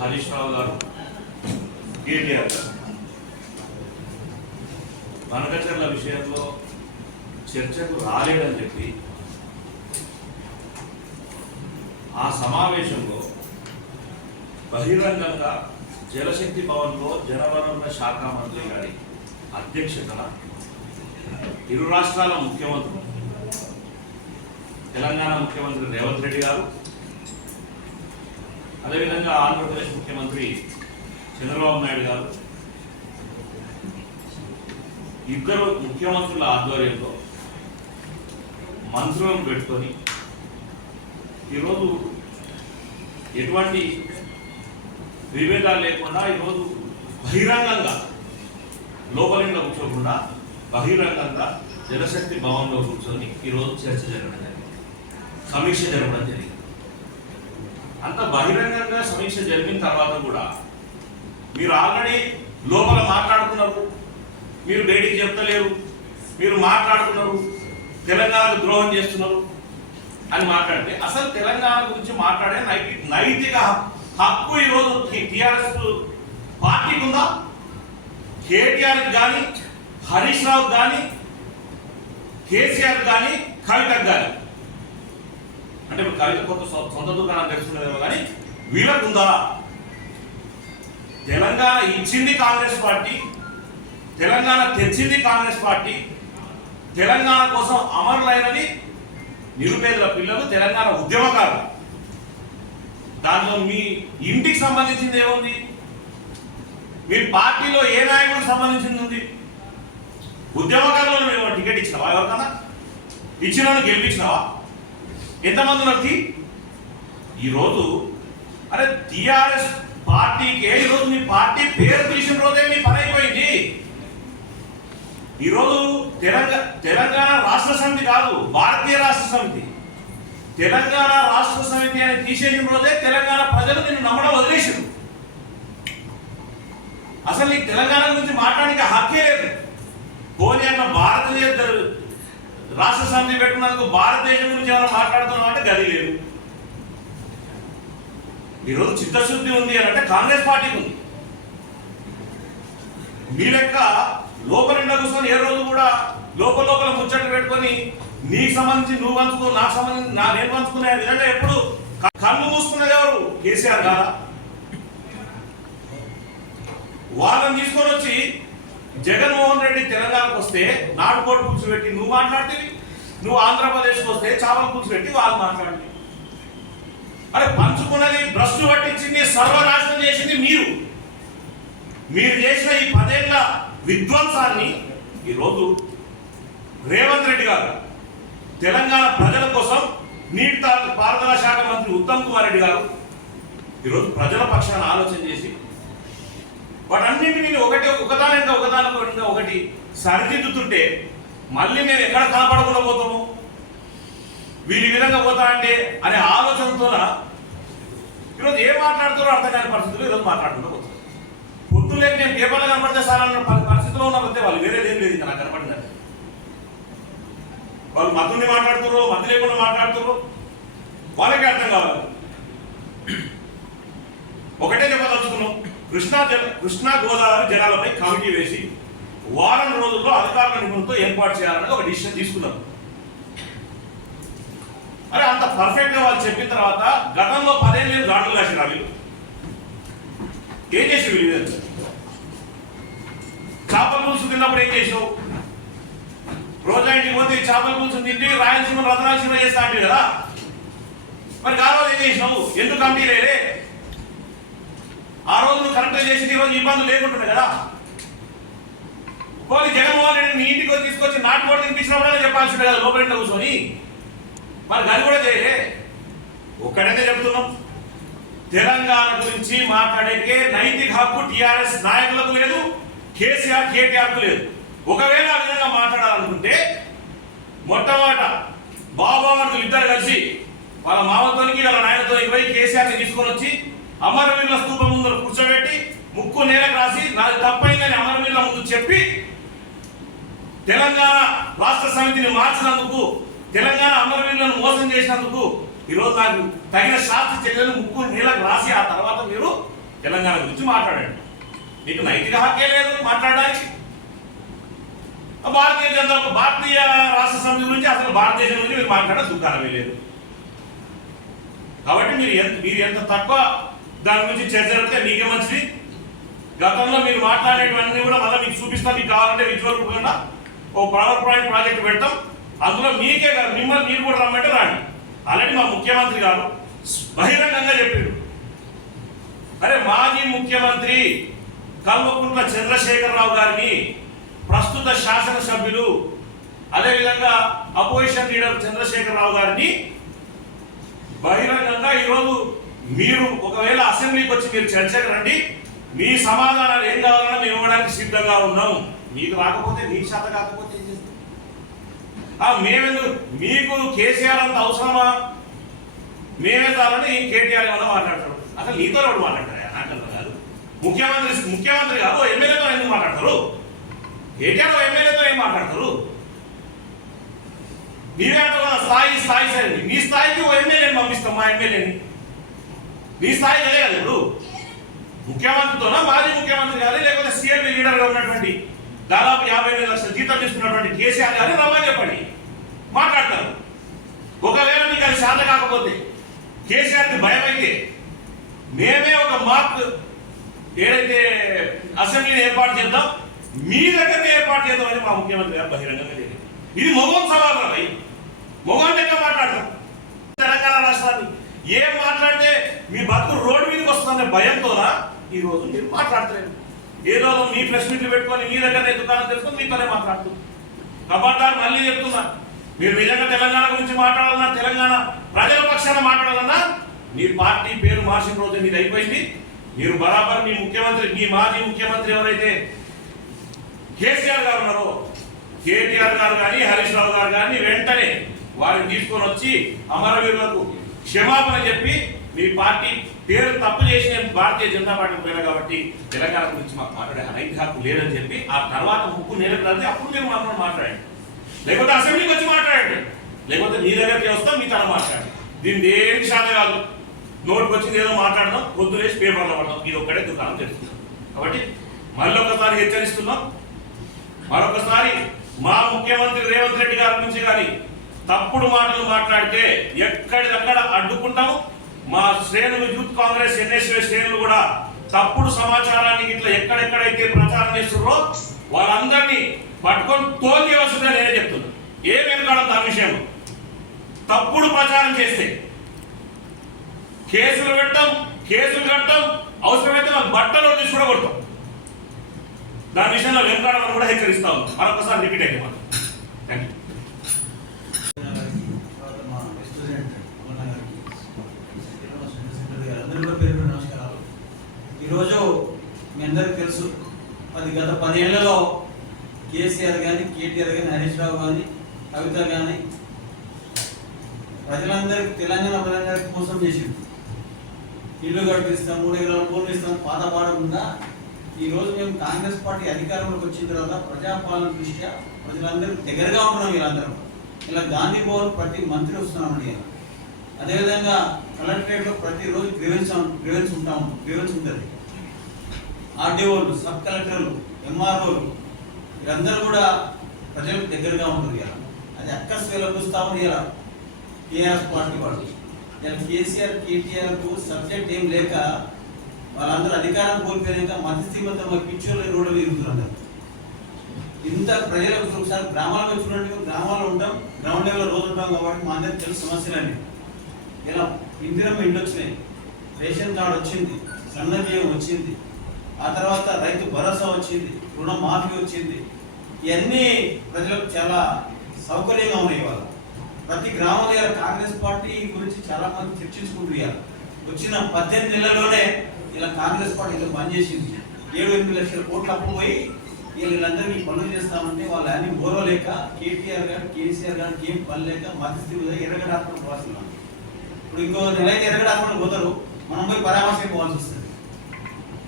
హరీష్ రావు గారు, కేటీఆర్ గారు బనకచర్ల విషయంలో చర్చకు రాలేదని చెప్పి ఆ సమావేశంలో బహిరంగంగా జలశక్తి భవన్లో జలవనరుల శాఖ మంత్రి గారి అధ్యక్షతన ఇరు రాష్ట్రాల ముఖ్యమంత్రులు, తెలంగాణ ముఖ్యమంత్రి రేవంత్ రెడ్డి గారు, అదేవిధంగా ఆంధ్రప్రదేశ్ ముఖ్యమంత్రి చంద్రబాబు నాయుడు గారు, ఇద్దరు ముఖ్యమంత్రుల ఆధ్వర్యంలో మంత్రులను పెట్టుకొని ఈరోజు ఎటువంటి విభేదాలు లేకుండా ఈరోజు బహిరంగంగా లోపలిలో కూర్చోకుండా బహిరంగంగా జలశక్తి భవన్లో కూర్చొని ఈరోజు చర్చ జరగడం జరిగింది, సమీక్ష జరగడం జరిగింది. అంత బహిరంగంగా సమీక్ష జరిగిన తర్వాత కూడా మీరు ఆల్రెడీ లోపల మాట్లాడుతున్నారు, మీరు బయటికి చెప్తలేరు, మీరు మాట్లాడుతున్నారు, తెలంగాణకు ద్రోహం చేస్తున్నారు అని మాట్లాడితే అసలు తెలంగాణ గురించి మాట్లాడే నైతిక హక్కు ఈరోజు టీఆర్ఎస్ పార్టీకి ఉందా? కేటీఆర్కి కానీ, హరీష్ రావుకి కానీ, కేసీఆర్ కానీ, కవితకు కానీ, అంటే కవిత కొంత సొంత దుకాణం తెలుసుకునేదేమో కానీ వీళ్ళకు ఉందా? తెలంగాణ ఇచ్చింది కాంగ్రెస్ పార్టీ, తెలంగాణ తెచ్చింది కాంగ్రెస్ పార్టీ, తెలంగాణ కోసం అమరులైనది నిరుపేదల పిల్లలు, తెలంగాణ ఉద్యమకారులు. దాంట్లో మీ ఇంటికి సంబంధించింది ఏముంది? మీ పార్టీలో ఏ నాయకుడికి సంబంధించింది ఉంది? ఉద్యమకారులను మేము టికెట్ ఇచ్చినావా? ఎవరికన్నా ఇచ్చిన వాళ్ళు గెలిపించినావా? ఎంతమంది ఉన్నది? ఈరోజు అరే టిఆర్ఎస్ పార్టీకే ఈరోజు మీ పార్టీ పేరు తీసిన రోజే మీ పని అయిపోయింది. ఈరోజు తెలంగాణ రాష్ట్ర సమితి కాదు, భారతీయ రాష్ట్ర సమితి. తెలంగాణ రాష్ట్ర సమితి అని తీసేసిన రోజే తెలంగాణ ప్రజలు నిన్ను నమ్మడం వదిలేసారు. అసలు నీకు తెలంగాణ గురించి మాట్లాడడానికి హక్కే లేదు. పోనీ అన్న భారతీయ రాష్ట్ర సమితి పెట్టుకున్నందుకు భారతదేశం గురించి ఏమైనా మాట్లాడుతున్నాం అంటే గది లేదు. ఈరోజు చిత్తశుద్ధి ఉంది అని అంటే కాంగ్రెస్ పార్టీకి ఉంది. మీ లెక్క లోపల కూర్చొని ఏ రోజు కూడా లోపల ముచ్చట్లు పెట్టుకొని నీకు సంబంధించి నువ్వు పంచుకో, నాకు సంబంధించి నేను పంచుకునే విధంగా ఎప్పుడు కళ్ళు మూసుకున్నది ఎవరు? కేసీఆర్ గారా? వాళ్ళని తీసుకొని వచ్చి జగన్మోహన్ రెడ్డి తెలంగాణకు వస్తే నాటుకోటి పులుసు పెట్టి నువ్వు మాట్లాడితే, నువ్వు ఆంధ్రప్రదేశ్కి వస్తే చేపల పులుసు పెట్టి వాళ్ళు మాట్లాడి, అరే పంచుకున్నది భ్రష్టు పట్టించింది, సర్వనాశనం చేసింది మీరు. మీరు చేసిన ఈ 10 ఏళ్ల విధ్వంసాన్ని ఈరోజు రేవంత్ రెడ్డి గారు, తెలంగాణ ప్రజల కోసం నీటిపారుదల శాఖ మంత్రి ఉత్తమ్ కుమార్ రెడ్డి గారు ఈరోజు ప్రజల పక్షాన ఆలోచన చేసి వాటన్నింటినీ ఒకదానికి సరిదిద్దుతుంటే మళ్ళీ మేము ఎక్కడ కనపడకుండా పోతాము, వీళ్ళు ఈ విధంగా పోతా అంటే అనే ఆలోచనతో ఈరోజు ఏం మాట్లాడుతారో అర్థం కాని పరిస్థితుల్లో ఈరోజు మాట్లాడుకుంటూ పోతాం. పొద్దు లేక నేను పేపర్లో కనపడితే సార్ అన్న పరిస్థితిలో ఉన్నప్పుడే వాళ్ళు వేరేదేం లేదు. ఇంకా నాకు కనపడిందంటే వాళ్ళు మద్దుని మాట్లాడుతారు, మద్దు లేకుండా మాట్లాడుతారు, వాళ్ళకే అర్థం కావాలి. ఒకటే చెప్పదలుచుకున్నాం, కృష్ణా గోదావరి జలాలపై కమిటీ వేసి వారం రోజుల్లో అధికారుల నిపుణులతో ఏర్పాటు చేయాలనేది ఒక డిసిషన్ తీసుకున్నాం. అరే అంత పర్ఫెక్ట్ గా వాళ్ళు చెప్పిన తర్వాత గతంలో 10 ఏళ్ళు గాడులు కాసిన వీళ్ళు ఏం చేసి వీళ్ళు చేపల పులుసు తిన్నప్పుడు ఏం చేసావు? రోజా ఇంటికి పోతే చేపల పులుసు తింటే రాయలసీమ రతనాలసీమ చేస్తా అంటే కదా, మరి ఆ రోజు ఏం చేసినావు? ఎందుకు కమిటీ లేదే? ఆ రోజు నువ్వు కరెక్ట్గా చేసి ఈ రోజు ఇబ్బందులు లేకుంటున్నాయి కదా. పోనీ జగన్మోహన్ రెడ్డి నీ ఇంటికి తీసుకొచ్చి నాటుకోడి తినిపించినప్పుడైనా చెప్పాల్సిందే కదా లోపల కూర్చొని. మరి అది కూడా చేయలే. ఒక్కడైతే చెప్తున్నాం, తెలంగాణ గురించి మాట్లాడే నైతిక హక్కు టీఆర్ఎస్ నాయకులకు లేదు, కేసీఆర్ కేటీఆర్కు లేదు. ఒకవేళ ఆ విధంగా మాట్లాడాలనుకుంటే మొట్టమొదట బాబామర్దులు ఇద్దరు కలిసి వాళ్ళ మామతోనికి వాళ్ళ నాయనతోనికి పోయి కేసీఆర్ని తీసుకొని వచ్చి అమరవీరుల స్తూపం ముందు కూర్చోబెట్టి ముక్కు నేలకు రాసి నాది తప్పైందని అమరవీరుల ముందు చెప్పి తెలంగాణ రాష్ట్ర సమితిని మార్చినందుకు, తెలంగాణ అమరవీరులను మోసం చేసినందుకు ఈరోజు నాకు తగిన శాస్త్ర చర్యలు ముక్కు నేలకు రాసి ఆ తర్వాత మీరు తెలంగాణ గురించి మాట్లాడండి. మీకు నైతిక హక్కే లేదు మాట్లాడడానికి. భారతీయ రాష్ట్ర సమితి గురించి అసలు భారతదేశం గురించి మీరు మాట్లాడే దుకాణమే లేదు. కాబట్టి మీరు ఎంత తక్కువ దాని గురించి చర్చ జరిగితే మీకే మంచిది. గతంలో మీరు మాట్లాడేటివన్నీ కూడా మళ్ళీ మీకు చూపిస్తాం. మీకు కావాలంటే విజువల్ రూపంగా ఓ పవర్ పాయింట్ ప్రాజెక్ట్ పెడతాం. అందులో మీకే కాదు, మిమ్మల్ని మీరు కూడా రమ్మంటే రాండి. ఆల్రెడీ మా ముఖ్యమంత్రి గారు బహిరంగంగా చెప్పారు. అరే మాజీ ముఖ్యమంత్రి కల్వకుంట్ల చంద్రశేఖరరావు గారిని ప్రస్తుత శాసనసభ్యులు అదేవిధంగా అపోజిషన్ లీడర్ చంద్రశేఖరరావు గారిని బహిరంగంగా ఈరోజు మీరు ఒకవేళ అసెంబ్లీకి వచ్చి మీరు చర్చకు రండి, మీ సమాధానాలు ఏం కావాలన్నా మేము ఇవ్వడానికి సిద్ధంగా ఉన్నాం. మీకు రాకపోతే మీకు శాత కాకపోతే ఏం చేస్తాం? మేమెందుకు మీకు కేసీఆర్ అంత అవసరమా? మేమే చాలని కేటీఆర్ ఏమన్నా మాట్లాడతాడు. అసలు నీతో ఎవరు మాట్లాడతారు? నాకు అర్థం కాదు. ముఖ్యమంత్రి కాదు ఎమ్మెల్యేతో ఎందుకు మాట్లాడతారు? కేటీఆర్ ఎమ్మెల్యేతో ఏం మాట్లాడతారు? నీవే అంటావు కదా స్థాయి సరే, నీ స్థాయికి ఓ ఎమ్మెల్యేని పంపిస్తాం. మా ఎమ్మెల్యేని నీ స్థాయి అదే కదా. ఇప్పుడు ముఖ్యమంత్రితోనా మాజీ ముఖ్యమంత్రి గారు లేకపోతే సిఎల్పి లీడర్గా ఉన్నటువంటి దాదాపు 50,000 లక్షల జీతం తీసుకున్నటువంటి కేసీఆర్ గారు రమ్మని చెప్పండి, మాట్లాడతారు. ఒకవేళ మీకు అది శాత కాకపోతే కేసీఆర్కి భయం అయితే మేమే ఒక మార్క్ ఏదైతే అసెంబ్లీని ఏర్పాటు చేద్దాం, మీ దగ్గరనే ఏర్పాటు చేద్దామని మా ముఖ్యమంత్రి గారు బహిరంగంగా తెలియదు. ఇది మొగం సవాలు అయ్యి మొగం లెక్క మాట్లాడతాం. తెలంగాణ రాష్ట్రాన్ని ఏం మాట్లాడితే మీ బతుకు రోడ్డు మీదకి వస్తుందనే భయంతోనా ఈరోజు మీరు మాట్లాడతలేదు. ఏదో మీ ప్రెస్ మీట్లు పెట్టుకొని మీ దగ్గరనే దుకాణం తెలుసుకొని మీతోనే మాట్లాడుతుంది. కబడ్దారు మళ్ళీ చెప్తున్నా, మీరు నిజంగా తెలంగాణ గురించి మాట్లాడాలన్నా, తెలంగాణ ప్రజల పక్షాన మాట్లాడాలన్నా మీ పార్టీ పేరు మార్చిన రోజు మీది అయిపోయింది. మీరు బరాబర్ మీ ముఖ్యమంత్రి, మీ మాజీ ముఖ్యమంత్రి ఎవరైతే కేసీఆర్ గారు ఉన్నారో, కేటీఆర్ గారు కానీ హరీష్ రావు గారు కానీ వెంటనే వారిని తీసుకొని వచ్చి అమరవీరులకు క్షమాపణ చెప్పి మీ పార్టీ పేరు తప్పు చేసి నేను భారతీయ జనతా పార్టీకి పోయినా కాబట్టి తెలంగాణ గురించి మాకు మాట్లాడే అనైతిక హక్కు లేదని చెప్పి ఆ తర్వాత ముక్కు నేరకరాది అప్పుడు మీరు మాట్లాడండి. లేకపోతే అసెంబ్లీకి వచ్చి మాట్లాడండి, లేకపోతే మీ దగ్గరికి వస్తాం మీ తన మాట్లాడండి. దీన్ని దేనికి శాతం కాదు. నోటికి వచ్చింది ఏదో మాట్లాడదాం, పొద్దునేసి పేపర్లో పడదాం, ఇది ఒక్కడే దుకాణం తెలుస్తున్నాం. కాబట్టి మళ్ళీ ఒకసారి హెచ్చరిస్తున్నాం. మరొకసారి మా ముఖ్యమంత్రి రేవంత్ రెడ్డి గారి నుంచి కానీ తప్పుడు మాటలు మాట్లాడితే ఎక్కడిదక్కడ అడ్డుకుంటాము. మా శ్రేణులు యూత్ కాంగ్రెస్ ఎన్ఎస్ఏ శ్రేణులు కూడా తప్పుడు సమాచారాన్ని ఇట్లా ఎక్కడెక్కడైతే ప్రచారం చేస్తున్నారో వాళ్ళందరినీ పట్టుకొని తోలివలసిందే నేనే చెప్తున్నాను. ఏం వెనుకాడదు ఆ విషయంలో. తప్పుడు ప్రచారం చేస్తే కేసులు కడతాం, అవసరమైతే మన బట్టలు తీసి కూడా కొడతాం. దాని విషయంలో వెనుకాడమని కూడా హెచ్చరిస్తా ఉన్నాం. మరొకసారి రిపీట్ అయితే మనం థ్యాంక్ యూ. నమస్కారాలు. ఈరోజు మీ అందరికీ తెలుసు, అది గత 10 ఏళ్లలో కేసీఆర్ కానీ, కేటీఆర్ కానీ, హరీష్ రావు కానీ, కవిత కానీ ప్రజలందరికీ, తెలంగాణ ప్రజలందరికీ మోసం చేసింది. ఇల్లు కట్టిస్తాం, 3 ఎకరాల భూములు ఇస్తాం, పాత పాడకుండా ఈరోజు మేము కాంగ్రెస్ పార్టీ అధికారంలోకి వచ్చిన తర్వాత ప్రజాపాలన దృష్ట్యా ప్రజలందరూ దగ్గరగా ఉంటున్నాం. వీళ్ళందరం ఇలా గాంధీ భవన్ ప్రతి మంత్రి వస్తున్నామండి. అదేవిధంగా కలెక్టరేట్లో ప్రతిరోజు గ్రీవెన్స్ ఉంటుంది. ఆర్డీఓలు, సబ్ కలెక్టర్లు, ఎంఆర్ఓలు వీరందరూ కూడా ప్రజలకు దగ్గరగా ఉంటుంది. అది అక్కస్వేళ చూస్తామని ఇలా టీఆర్ఎస్ పార్టీ వాళ్ళు ఇలా కేసీఆర్ కేటీఆర్కు సబ్జెక్ట్ ఏం లేక వాళ్ళందరూ అధికారం కోల్పోయాక మధ్యస్థిమత పిచ్చోళ్ళు రోడ్డు తిరుగుతున్నారు. ఇంత ప్రజలకు ఒకసారి గ్రామాలకు చూడండి, గ్రామాల్లో ఉంటాం, గ్రౌండ్ లెవెల్లో రోజు ఉంటాం కాబట్టి మా అందరికి తెలుసు సమస్యలని. ఇలా ఇందిరమ్మ ఇండ్లు వచ్చినాయి, రేషన్ కార్డు వచ్చింది, సన్నబియ్యం వచ్చింది, ఆ తర్వాత రైతు భరోసా వచ్చింది, రుణమాఫీ వచ్చింది. ఇవన్నీ ప్రజలకు చాలా సౌకర్యంగా ఉన్నాయి. ఇవాళ ప్రతి గ్రామంలో కాంగ్రెస్ పార్టీ గురించి చాలా మంది చర్చించుకుంటున్నారు. వచ్చిన 18 నెలల్లోనే ఇలా కాంగ్రెస్ పార్టీ ఇలా పనిచేసింది. 7-8 లక్షల కోట్ల అప్పు పోయి వీళ్ళందరినీ పనులు చేస్తామంటే వాళ్ళు అన్ని ఓరవలేక కేటీఆర్ గారు, కేసీఆర్ గారికి ఏం పని లేక మధ్యస్థితిలో ఎర్రగడ్డ హాస్పిటల్ పోతున్నాం. ఇప్పుడు ఇంకో నెల అయితే ఎర్రగడ్డ హాస్పిటల్ పోతారు, మనం పోయి పరామర్శకు పోవాల్సి వస్తుంది.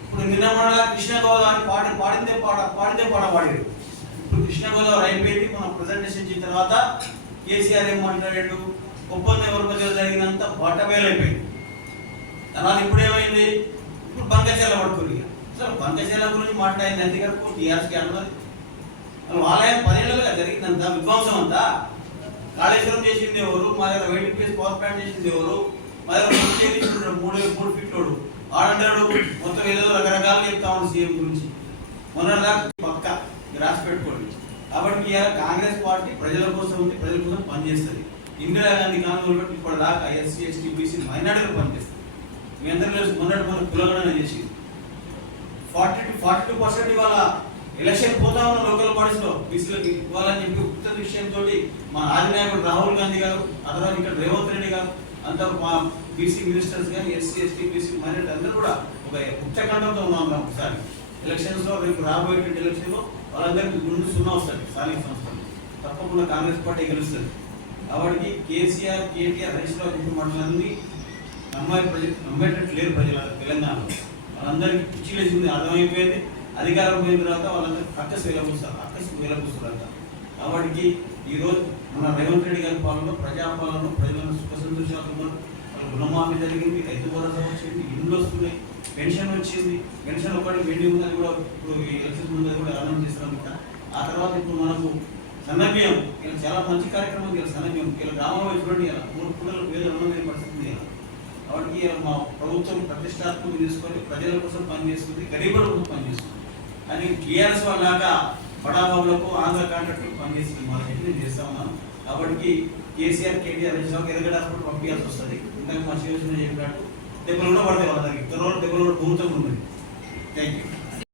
ఇప్పుడు నిన్న మన కృష్ణ గోదావరి పాడిందే పాడ పాడారు. ఇప్పుడు కృష్ణ గోదావరి అయిపోయింది. మనం ప్రజెంటేషన్ ఇచ్చిన తర్వాత కేసీఆర్ ఏం మాట్లాడాడు, ఒప్పందం ఎవరి మధ్య జరిగినంత బట్టబయలు అయిపోయింది. తర్వాత ఇప్పుడు ఏమైంది, ఇప్పుడు బంకచర్ల పడుతుంది. అసలు బంకచర్ల గురించి మాట్లాడింది ఎందుకు టీఆర్ఎస్కి అన్నది ఆలయం 10 ఏళ్ళుగా జరిగిందంతా విధ్వంసం అంతా. కాళేశ్వరం చేసింది ఎవరు? మా దగ్గర వెయిట్ పవర్ ప్లాంట్ చేసింది ఎవరు? మా దగ్గర 3 ఫీట్లోడు ఆడంటాడు మొత్తం ఏదో రకరకాలు చెప్తా ఉంది సీఎం గురించి. మొన్నటిదాకా పక్క రాసి పెట్టుకోండి. కాబట్టి ఇవాళ కాంగ్రెస్ పార్టీ ప్రజల కోసం ఉంది, ప్రజల కోసం పనిచేస్తుంది. ఇందిరాగాంధీ కాలంలో ఇప్పటిదాకా ఎస్సీ ఎస్టీ బీసీ మైనార్టీలు పనిచేస్తుంది. మీ అందరూ తెలుసు మొన్నటి మనం కులగణన చేసింది. 42% ఇవాళ ఎలక్షన్ పోతా ఉన్న లోకల్ బాడీస్ లో బీసీలకు ఇవ్వాలని చెప్పి ఉచిత విషయంతో మా ఆదినాయకుడు రాహుల్ గాంధీ గారు, ఆ తర్వాత ఇక్కడ రేవంత్ రెడ్డి గారు, అంతా మా బీసీ మినిస్టర్స్ కానీ ఎస్సీ ఎస్టీ బీసీ మైనార్టీ అందరూ కూడా ఒక ఉచ్చకంఠంతో ఉన్నాం. ఒకసారి ఎలక్షన్స్ లో రేపు రాబోయేటువంటి ఎలక్షన్ లో వాళ్ళందరికీ ముందు 0 వస్తుంది. స్థానిక సంస్థలు తప్పకుండా కాంగ్రెస్ పార్టీ గెలుస్తుంది. కాబట్టి కేసీఆర్ కేటీఆర్ హరీశ్రావు చెప్పిన మాటలన్నీ నమ్మేటట్టు లేరు ప్రజల తెలంగాణలో. వాళ్ళందరికీ పిచ్చి లేచింది అర్థమైపోయింది. అధికారం పోయిన తర్వాత వాళ్ళందరికీ అక్కసు వేలకూస్తారంట. కాబట్టి ఈరోజు మన రేవంత్ రెడ్డి గారి పాలనలో ప్రజాపాలనలో ప్రజలను సుఖ సంతోషాలు ఉన్నారు. రుణమాఫీ జరిగింది, రైతు భరోసా వచ్చింది, ఇండ్లు వస్తున్నాయి, పెన్షన్ వచ్చింది. పెన్షన్ ఒకటి పెండింగ్ ఉన్నది కూడా ఇప్పుడు ఈ ఎలక్షన్ ముందు కూడా అనౌన్స్ చేస్తారన్నమాట. ఆ తర్వాత ఇప్పుడు మనకు సన్నబియ్యం ఇలా చాలా మంచి కార్యక్రమం. ఇలా సన్నబియ్యం ఇలా గ్రామంలో చూడండి, ఇలా 3 పూటలు పేద రుణమైన పరిస్థితి ఇలా. కాబట్టి మా ప్రభుత్వం ప్రతిష్టాత్మక తీసుకొని ప్రజల కోసం పనిచేస్తుంది, గరీబుల కోసం పనిచేస్తుంది. కానీ టీఆర్ఎస్ వాళ్ళలాగా బడాబాబులకు ఆంధ్ర కాంట్రాక్టులకు పనిచేస్తుంది. మా చెప్పి చేస్తా ఉన్నాను. కాబట్టి కేసీఆర్ కేటీఆర్ హరీశ్రావుకి ఎరగడ హాస్పిటల్ పంపించాల్సి వస్తుంది. ఇంతకు మా శివసేన చెప్పినట్టు దెబ్బలు కూడా పడతాయి వాళ్ళ దగ్గర. 2 రోజులు దెబ్బలు కూడా భూమితం ఉంది. Thank you.